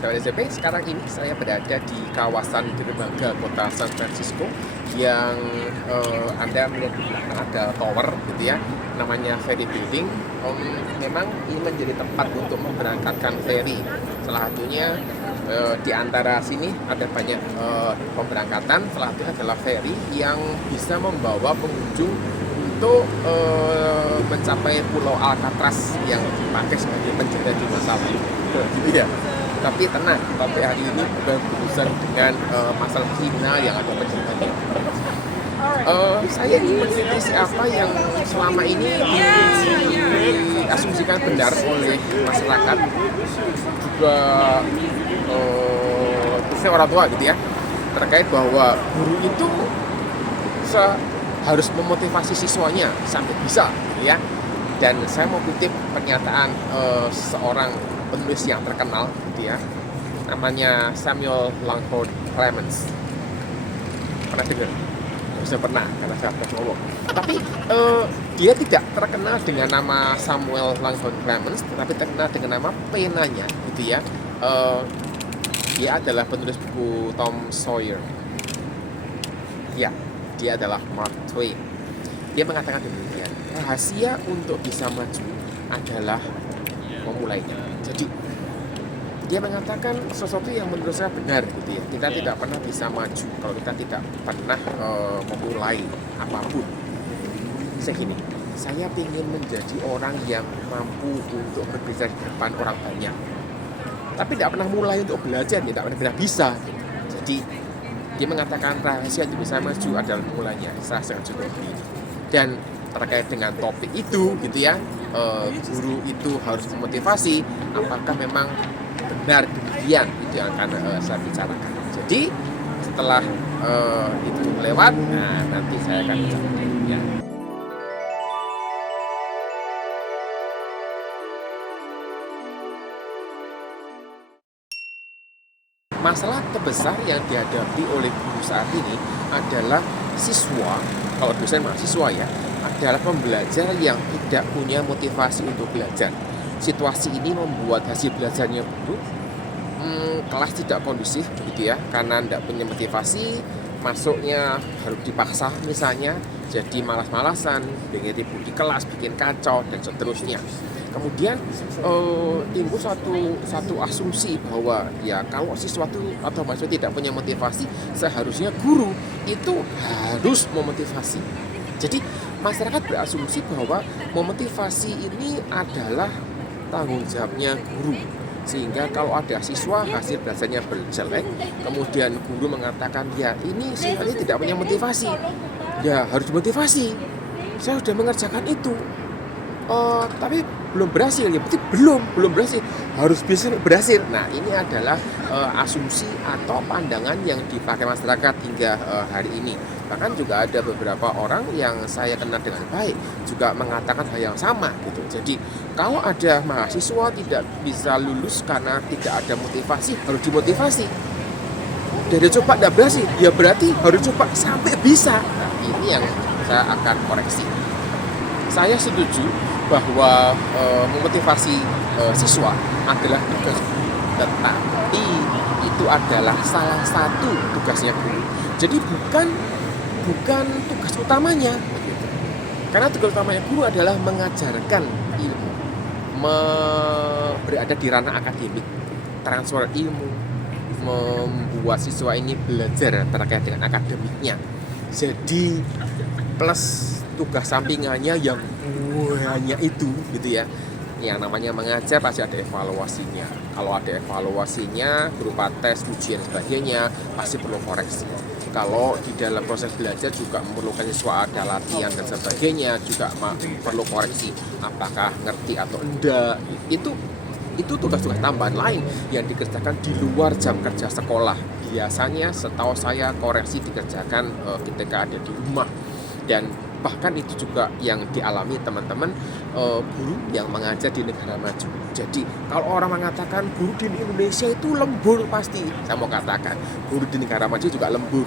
Sahabat SCP, sekarang ini saya berada di kawasan dermaga kota San Francisco yang Anda melihat di belakang ada tower gitu ya, namanya ferry building. Memang ini menjadi tempat untuk memberangkatkan ferry. Salah satunya di antara sini ada banyak pemberangkatan. Salah satunya adalah ferry yang bisa membawa pengunjung untuk mencapai Pulau Alcatraz yang dipakai sebagai penjara di masa lalu. Gitu ya. Tapi tenang, sampai hari ini bukan berurusan dengan masalah kriminal yang ada penjaganya. Saya ingin mengkritisi apa yang selama ini diasumsikan benar oleh masyarakat, juga khususnya orang tua gitu ya, terkait bahwa guru itu harus memotivasi siswanya sampai bisa gitu ya. Dan saya mau kutip pernyataan seorang penulis yang terkenal gitu ya, namanya Samuel Langhorne Clemens. Pernah dengar? Bisa pernah, karena saya pernah ngomong. Tapi dia tidak terkenal dengan nama Samuel Langhorne Clemens, tetapi terkenal dengan nama penanya gitu ya. Dia adalah penulis buku Tom Sawyer. Ya, dia adalah Mark Twain. Dia mengatakan demikian, rahasia untuk bisa maju adalah memulainya. Jadi dia mengatakan sesuatu yang menurut saya benar gitu ya. Kita tidak pernah bisa maju kalau kita tidak pernah memulai apapun. Segini, saya ingin menjadi orang yang mampu untuk berbicara di depan orang banyak, tapi tidak pernah mulai untuk belajar, tidak pernah bisa. Jadi dia mengatakan rahasia untuk bisa maju adalah memulainya. Saya sangat juga begini. Dan terkait dengan topik itu gitu ya, guru itu harus memotivasi. Apakah memang benar demikian? Itu yang akan saya bicarakan. Jadi setelah itu lewat, nah nanti saya akan bicarakan ya. Masalah terbesar yang dihadapi oleh guru saat ini adalah siswa, kalau dosen mahasiswa ya, adalah pembelajar yang tidak punya motivasi untuk belajar. Situasi ini membuat hasil belajarnya buruk, kelas tidak kondusif begitu ya, karena tidak punya motivasi, masuknya harus dipaksa misalnya, jadi malas-malasan, bikin ribut di kelas, bikin kacau dan seterusnya. Kemudian timbul satu asumsi bahwa ya kalau siswa atau mahasiswa tidak punya motivasi, seharusnya guru itu harus memotivasi. Jadi masyarakat berasumsi bahwa memotivasi ini adalah tanggung jawabnya guru. Sehingga kalau ada siswa hasil belajarnya jelek, kemudian guru mengatakan ya ini siswa ini tidak punya motivasi, ya harus dimotivasi. Saya sudah mengerjakan itu, tapi belum berhasil, ya berarti belum berhasil, harus bisa berhasil. Nah ini adalah asumsi atau pandangan yang dipakai masyarakat hingga hari ini. Bahkan juga ada beberapa orang yang saya kenal dengan baik juga mengatakan hal yang sama gitu. Jadi kalau ada mahasiswa tidak bisa lulus karena tidak ada motivasi, harus dimotivasi. Dari coba tidak berhasil, ya berarti harus coba sampai bisa. Nah ini yang saya akan koreksi. Saya setuju bahwa memotivasi siswa adalah tugas guru, tetapi itu adalah salah satu tugasnya guru. Jadi bukan tugas utamanya, karena tugas utamanya guru adalah mengajarkan ilmu, berada di ranah akademik, transfer ilmu, membuat siswa ini belajar terkait dengan akademiknya. Jadi plus tugas sampingannya yang banyak itu gitu ya. Yang namanya mengajar pasti ada evaluasinya. Kalau ada evaluasinya berupa tes, ujian sebagainya, pasti perlu koreksi. Kalau di dalam proses belajar juga memerlukan siswa ada latihan dan sebagainya, juga perlu koreksi apakah ngerti atau enggak. Itu tugas-tugas tambahan lain yang dikerjakan di luar jam kerja sekolah. Biasanya setahu saya koreksi dikerjakan ketika ada di rumah. Dan bahkan itu juga yang dialami teman-teman guru yang mengajar di negara maju. Jadi kalau orang mengatakan guru di Indonesia itu lembur, pasti saya mau katakan guru di negara maju juga lembur.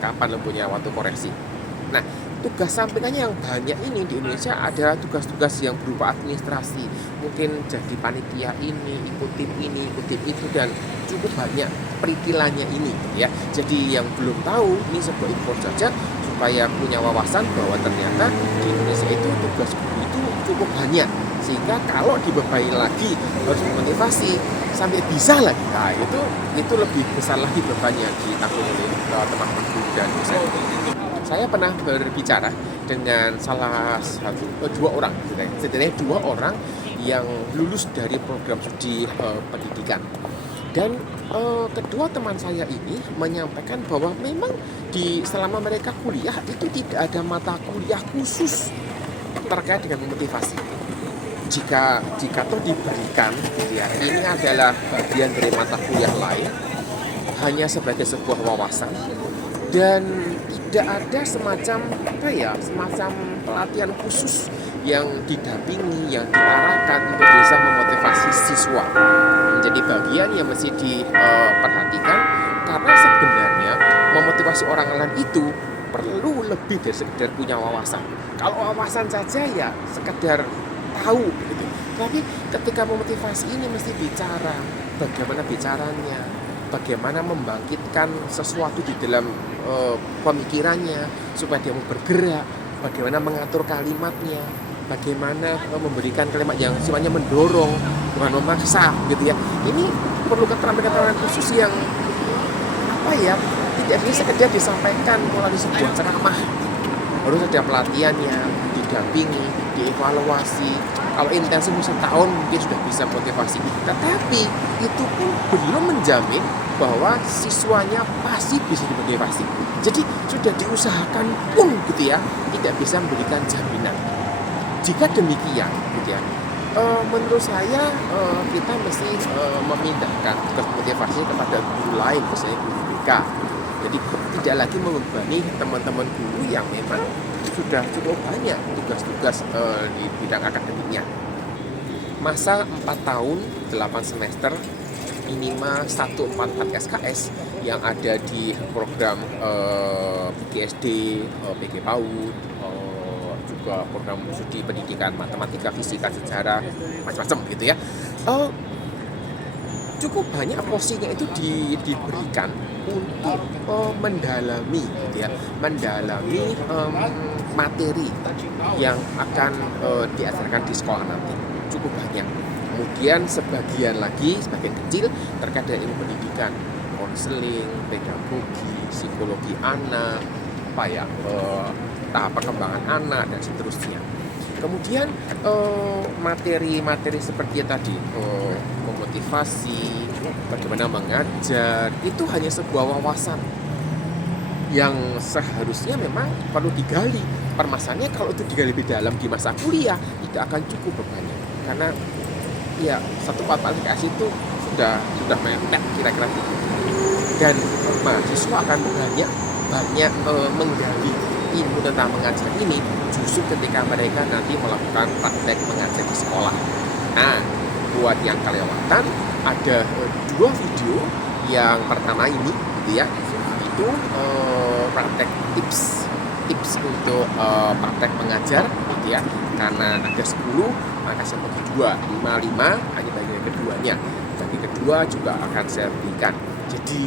Kapan lemburnya? Waktu koreksi. Nah tugas sampingannya yang banyak ini di Indonesia adalah tugas-tugas yang berupa administrasi, mungkin jadi panitia ini, ikut tim ini, ikut tim itu, dan cukup banyak peritilannya ini ya. Jadi yang belum tahu, ini sebuah info saja supaya punya wawasan bahwa ternyata di Indonesia itu tugas guru itu cukup banyak, sehingga kalau dibebani lagi harus memotivasi sampai bisa lagi, nah itu lebih besar lagi bebannya ditanggung oleh teman-teman guru dan dosen. Saya pernah berbicara dengan salah satu dua orang, setidaknya dua orang yang lulus dari program studi pendidikan, dan kedua teman saya ini menyampaikan bahwa memang selama mereka kuliah itu tidak ada mata kuliah khusus terkait dengan memotivasi. Jika toh diberikan, ya, ini adalah bagian dari mata kuliah lain, hanya sebagai sebuah wawasan, dan tidak ada semacam pelatihan khusus yang didampingi, yang diarahkan untuk bisa memotivasi siswa. Menjadi bagian yang mesti diperhatikan, karena sebenarnya memotivasi orang lain itu perlu lebih dari sekedar punya wawasan. Kalau wawasan saja ya sekedar tahu gitu. Tapi ketika memotivasi ini mesti bicara, bagaimana bicaranya, bagaimana membangkitkan sesuatu di dalam pemikirannya supaya dia mau bergerak, bagaimana mengatur kalimatnya, bagaimana memberikan kalimat yang sifatnya mendorong, bukan memaksa gitu ya. Ini perlu keterampilan khusus yang tidak bisa sekedar disampaikan melalui sebuah ceramah. Harus ada pelatihannya, didampingi, dievaluasi. Kalau intensif setahun mungkin sudah bisa motivasi, tetapi itu pun belum menjamin bahwa siswanya pasti bisa dimotivasi. Jadi sudah diusahakan pun gitu ya, tidak bisa memberikan jaminan. Jika demikian gitu ya, menurut saya kita mesti memindahkan tugas motivasi kepada guru lain, misalnya guru BK. Jadi tidak lagi membebani teman-teman guru yang memang sudah cukup banyak tugas-tugas di bidang akademiknya. Masa 4 tahun 8 semester minimal 144 SKS yang ada di program PGSD, PG PAUD, juga program studi pendidikan matematika, fisika, sejarah, macam-macam gitu ya. Cukup banyak porsinya itu diberikan untuk mendalami gitu ya, mendalami materi yang akan diajarkan di sekolah nanti. Cukup banyak. Kemudian sebagian kecil terkait dengan ilmu pendidikan, konseling, pedagogi, psikologi anak, tahap perkembangan anak dan seterusnya. Kemudian materi-materi seperti tadi, memotivasi, bagaimana mengajar, itu hanya sebuah wawasan yang seharusnya memang perlu digali. Permasalahannya kalau itu digali lebih dalam di masa kuliah tidak akan cukup bebannya, karena ya 144 SKS itu sudah mepet kira-kira gitu. Dan mahasiswa akan banyak menggali ilmu tentang mengajar ini justru ketika mereka nanti melakukan praktek mengajar di sekolah. Nah, buat yang kelewatan, ada 2 video. Yang pertama ini gitu ya, itu praktek tips untuk praktek mengajar gitu ya. Karena ada 10, maka saya bagi 2, 5 hanya bagian keduanya. Bagi kedua juga akan saya berikan. Jadi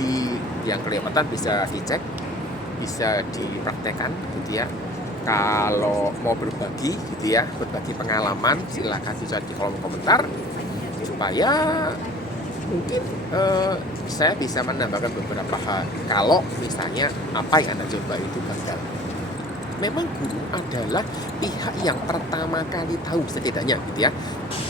yang kelewatan bisa dicek, bisa dipraktekkan gitu ya. Kalau mau berbagi gitu ya, berbagi pengalaman, silakan tulis di kolom komentar supaya mungkin saya bisa menambahkan beberapa hal. Kalau misalnya apa yang Anda coba itu gagal, memang guru adalah pihak yang pertama kali tahu, setidaknya gitu ya,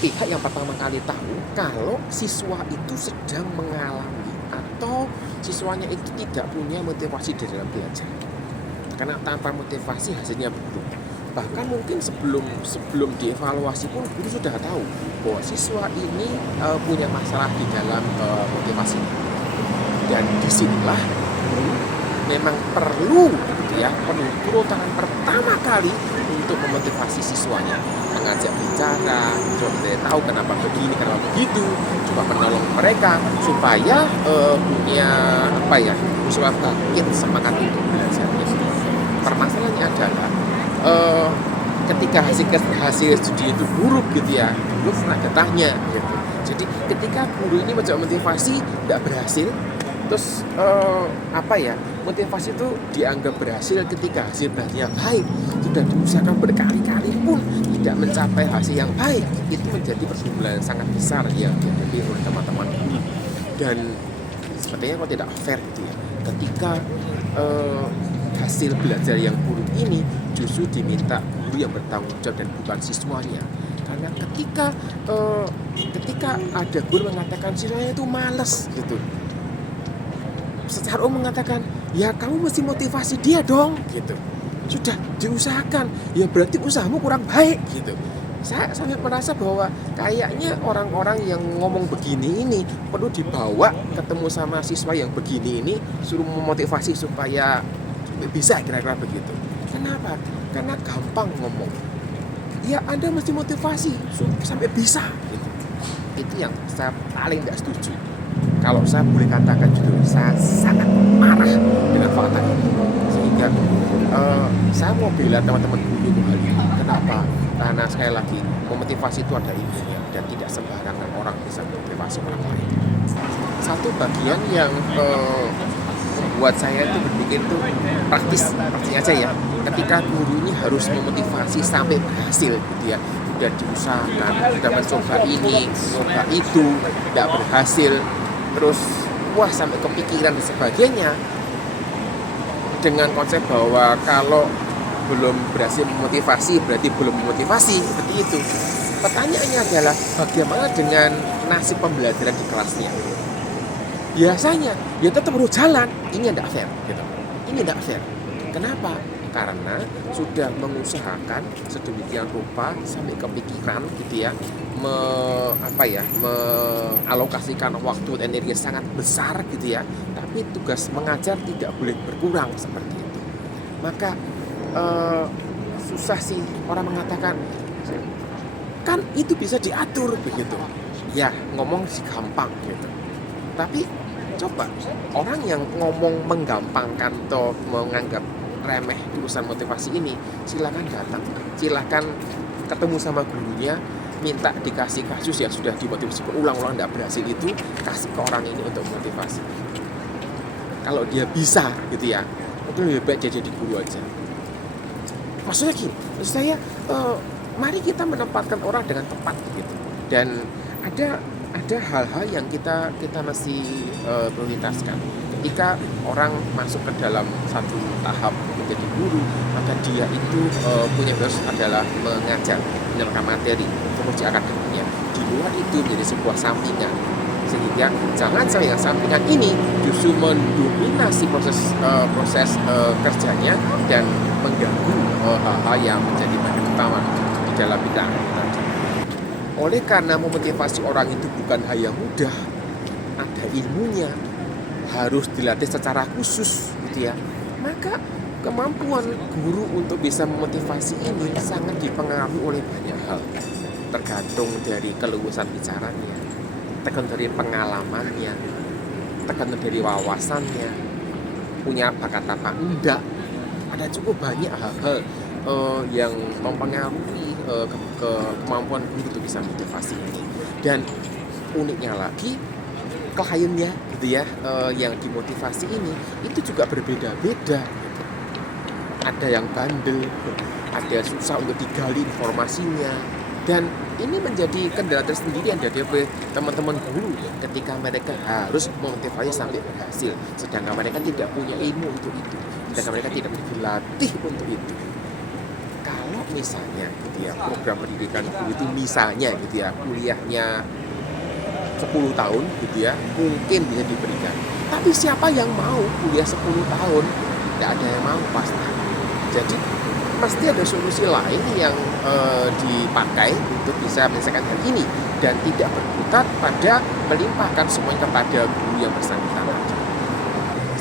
pihak yang pertama kali tahu kalau siswa itu sedang mengalami atau siswanya itu tidak punya motivasi di dalam belajar. Karena tanpa motivasi hasilnya buruk. Bahkan mungkin sebelum dievaluasi pun guru sudah tahu bahwa siswa ini punya masalah di dalam motivasi. Dan disinilah guru memang perlu turun tangan pertama kali untuk memotivasi siswanya, mengajak bicara, coba dia tahu kenapa begini, kenapa begitu, coba menolong mereka supaya punya supaya bangkit semangat untuk belajarnya. Permasalahannya adalah eh, ketika hasil studi itu buruk gitu ya, lu pernah tanya gitu. Jadi ketika guru ini mencoba motivasi tidak berhasil, terus motivasi itu dianggap berhasil ketika hasil belajarnya baik, sudah diusahakan berkali-kali pun tidak mencapai hasil yang baik, itu menjadi pergumulan yang sangat besar yang dihadapi oleh teman-teman guru. Dan sepertinya kok tidak fair gitu ya, ketika hasil belajar yang buruk ini justru diminta guru yang bertanggung jawab dan bukan siswanya. Karena ketika ada guru mengatakan siswanya itu malas gitu, secara umum mengatakan ya kamu mesti motivasi dia dong gitu, sudah diusahakan ya berarti usahamu kurang baik gitu. Saya sampai merasa bahwa kayaknya orang-orang yang ngomong begini ini perlu dibawa ketemu sama siswa yang begini ini, suruh memotivasi supaya bisa, kira-kira begitu. Kenapa? Karena gampang ngomong. Ya Anda mesti motivasi sampai bisa gitu. Itu yang saya paling tidak setuju. Kalau saya boleh katakan jujur, saya sangat marah dengan fakta ini. Sehingga saya mau bela teman-teman guru hal ini. Kenapa? Karena sekali lagi, memotivasi itu ada ilmunya dan tidak sembarangan orang bisa memotivasi orang lain. Satu bagian yang buat saya itu berpikir itu praktisnya aja ya. Ketika guru ini harus memotivasi sampai berhasil gitu ya, sudah diusahakan, sudah mencoba ini, mencoba itu, tidak berhasil, terus wah sampai kepikiran dan sebagainya, dengan konsep bahwa kalau belum berhasil memotivasi berarti belum memotivasi, seperti itu. Pertanyaannya adalah bagaimana dengan nasib pembelajaran di kelasnya? Biasanya ya tetap harus jalan. Ini tidak fair gitu. Ini tidak fair. Kenapa? Karena sudah mengusahakan sedemikian rupa sampai kepikiran gitu ya, mengalokasikan waktu dan energi sangat besar gitu ya, tapi tugas mengajar tidak boleh berkurang seperti itu. Maka susah sih orang mengatakan kan itu bisa diatur begitu ya, ngomong sih gampang gitu, tapi coba orang yang ngomong menggampangkan atau menganggap remeh urusan motivasi ini, silakan datang, silakan ketemu sama gurunya, minta dikasih kasus yang sudah dimotivasi berulang-ulang tidak berhasil itu, kasih ke orang ini untuk motivasi. Kalau dia bisa gitu ya, itu lebih baik dia jadi guru aja. Maksudnya gini, maksud saya mari kita menempatkan orang dengan tepat gitu. Dan ada hal-hal yang kita mesti prioritaskan. Ketika orang masuk ke dalam satu tahap menjadi guru, maka dia itu punya prioritas adalah mengajar, menerangkan materi, fokus di akademiknya. Di luar itu menjadi sebuah sampingan. Sehingga jangan sampai yang sampingan ini justru mendominasi proses kerjanya dan mengganggu hal-hal yang menjadi bahan utama di dalam bidang tadi. Oleh karena memotivasi orang itu bukan hal yang mudah, ada ilmunya, harus dilatih secara khusus gitu ya. Maka kemampuan guru untuk bisa memotivasi ini sangat dipengaruhi oleh banyak hal. Tergantung dari keluasan bicaranya, tergantung dari pengalamannya, tergantung dari wawasannya, punya bakat apa enggak. Ada cukup banyak hal-hal yang mempengaruhi kemampuan guru untuk bisa motivasi ini. Dan uniknya lagi, kliennya gitu ya, yang dimotivasi ini itu juga berbeda-beda gitu. Ada yang bandel, ada susah untuk digali informasinya, dan ini menjadi kendala tersendiri yang dihadapi teman-teman guru ketika mereka harus memotivasi sampai berhasil, sedangkan mereka tidak punya ilmu untuk itu, sedangkan mereka tidak dilatih untuk itu. Kalau misalnya gitu ya, program pendidikan guru itu misalnya gitu ya, kuliahnya 10 tahun gitu ya, mungkin bisa diberikan. Tapi siapa yang mau kuliah 10 tahun? Tidak ada yang mau pasti. Jadi pasti ada solusi lain yang dipakai untuk bisa menyelesaikan hal ini dan tidak berkutat pada melimpahkan semuanya kepada guru yang bersangkutan.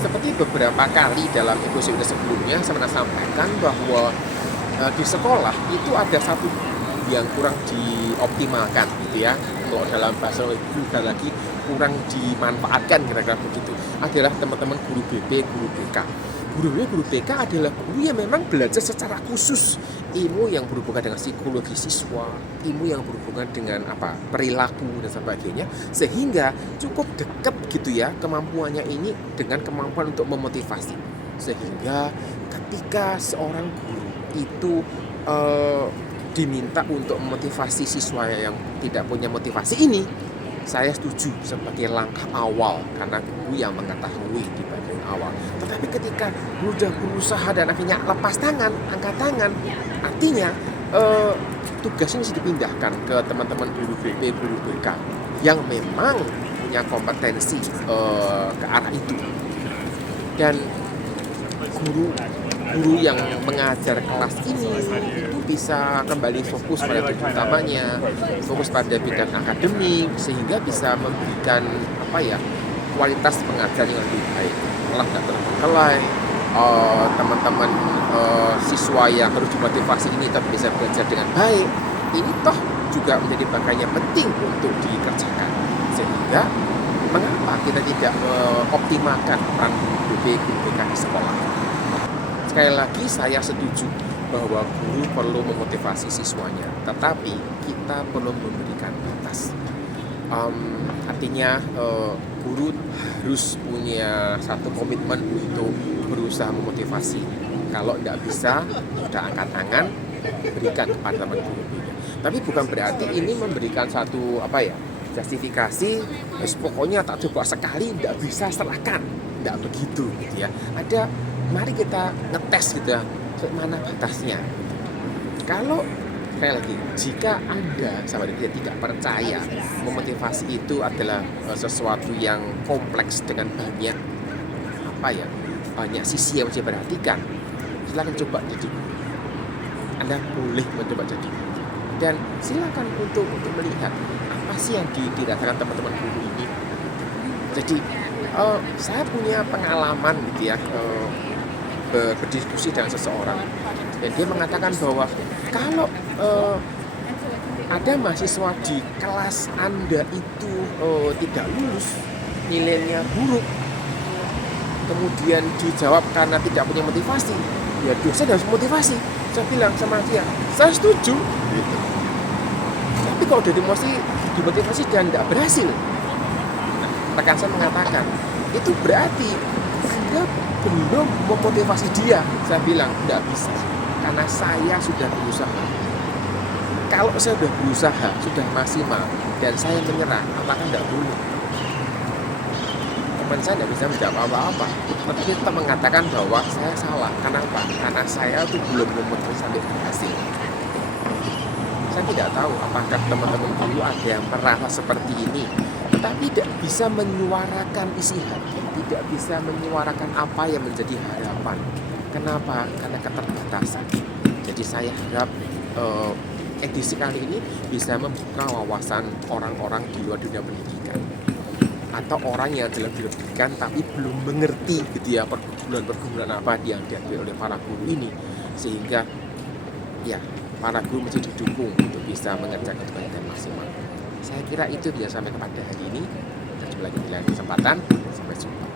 Seperti beberapa kali dalam episode sebelumnya saya pernah sampaikan bahwa di sekolah itu ada satu yang kurang dioptimalkan gitu ya, kalau dalam bahasa vulgar lagi kurang dimanfaatkan kira-kira begitu, adalah teman-teman guru BP, guru BK. guru BK adalah guru yang memang belajar secara khusus ilmu yang berhubungan dengan psikologi siswa, ilmu yang berhubungan dengan perilaku dan sebagainya, sehingga cukup dekat gitu ya kemampuannya ini dengan kemampuan untuk memotivasi. Sehingga ketika seorang guru itu diminta untuk memotivasi siswa yang tidak punya motivasi ini, saya setuju sebagai langkah awal karena guru yang mengetahui di bagian awal. Tetapi ketika guru sudah berusaha dan akhirnya lepas tangan, angkat tangan, artinya tugasnya mesti dipindahkan ke teman-teman guru BP, guru BK yang memang punya kompetensi ke arah itu. Dan guru yang mengajar kelas ini itu bisa kembali fokus pada tujuan utamanya, fokus pada bidang akademik, sehingga bisa memberikan kualitas pengajaran yang lebih baik. Malah nggak terbengkalai, teman-teman siswa yang harus dimotivasi ini tetap bisa belajar dengan baik. Ini toh juga menjadi bagian yang penting untuk dikerjakan. Sehingga mengapa kita tidak mengoptimalkan peran guru BK di sekolah? Sekali lagi saya setuju bahwa guru perlu memotivasi siswanya, tetapi kita perlu memberikan batas. Artinya guru harus punya satu komitmen untuk berusaha memotivasi. Kalau tidak bisa, sudah angkat tangan, berikan kepada teman guru. Tapi bukan berarti ini memberikan satu justifikasi, pokoknya tak coba sekali, tidak bisa serahkan, tidak begitu gitu ya. Mari kita ngetes gitu ya, mana batasnya. Kalau sekali lagi, jika Anda sahabat tidak percaya memotivasi itu adalah sesuatu yang kompleks dengan banyak sisi yang harus diperhatikan, silakan coba jadi guru. Anda boleh mencoba jadi guru. Dan silakan untuk melihat apa sih yang dirasakan teman-teman guru ini. Jadi saya punya pengalaman gitu ya, berdiskusi dengan seseorang, dan dia mengatakan bahwa kalau ada mahasiswa di kelas Anda itu tidak lulus, nilainya buruk, kemudian dijawab karena tidak punya motivasi, ya dosen harus motivasi. Saya bilang sama dia, saya setuju gitu. Tapi kalau udah dimotivasi dan tidak berhasil, rekan saya mengatakan itu berarti Anda belum memotivasi dia. Saya bilang tidak bisa, karena saya sudah berusaha. Kalau saya sudah berusaha, sudah maksimal, dan saya menyerah, apakah tidak boleh? Teman saya tidak bisa menjawab apa-apa, tetapi tetap mengatakan bahwa saya salah. Kenapa? Karena saya itu belum memotivasi sampai berhasil. Saya tidak tahu apakah teman-teman dulu ada yang merasa seperti ini, tetapi tidak bisa menyuarakan isi hati, tidak bisa menyuarakan apa yang menjadi harapan. Kenapa? Karena keterbatasan. Jadi saya harap edisi kali ini bisa membuka wawasan orang-orang di luar dunia pendidikan, atau orang yang dalam dunia pendidikan tapi belum mengerti gitu ya pergumulan apa yang dihadapi oleh para guru ini, sehingga ya para guru mesti didukung untuk bisa mengerjakan tugas dengan maksimal. Saya kira itu bisa sampai kepada hari ini. Kita jumpa lagi di lain kesempatan. Sampai jumpa.